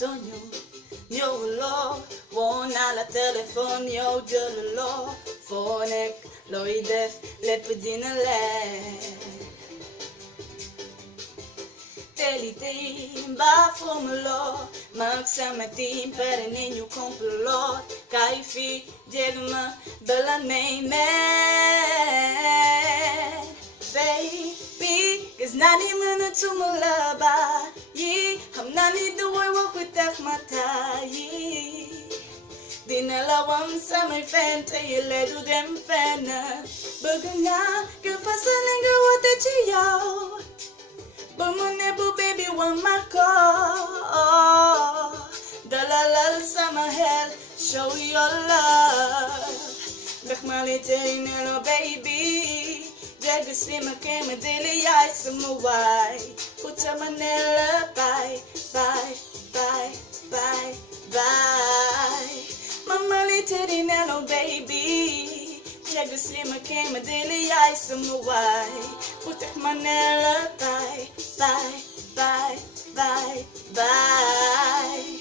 sonho, meu relógio, vou na telefone, eu de relógio, fonek, loidef, lepedina le. Telitim, ba formulo, magsamatim, pero ninyo complot, kaifi, diegma, belanay man. Baby, cause nani minute to mulaba, ye, I'm nani the way walk with that mata, ye. Dinalawang sa may fan, tayo ledo dem fan, bagana, kapasaling gawate chiyaw. Bumunebo baby one my call, dalalal sa mahal, show your love. Bakmalite nélaw baby. Jagasima kema daily ay sumuway. Puta Manila, bye, bye, bye, bye, bye. Mamalite nélaw baby. Jagasima kema daily ay sumuway. Puta Manila, bye, bye, bye, bye, bye.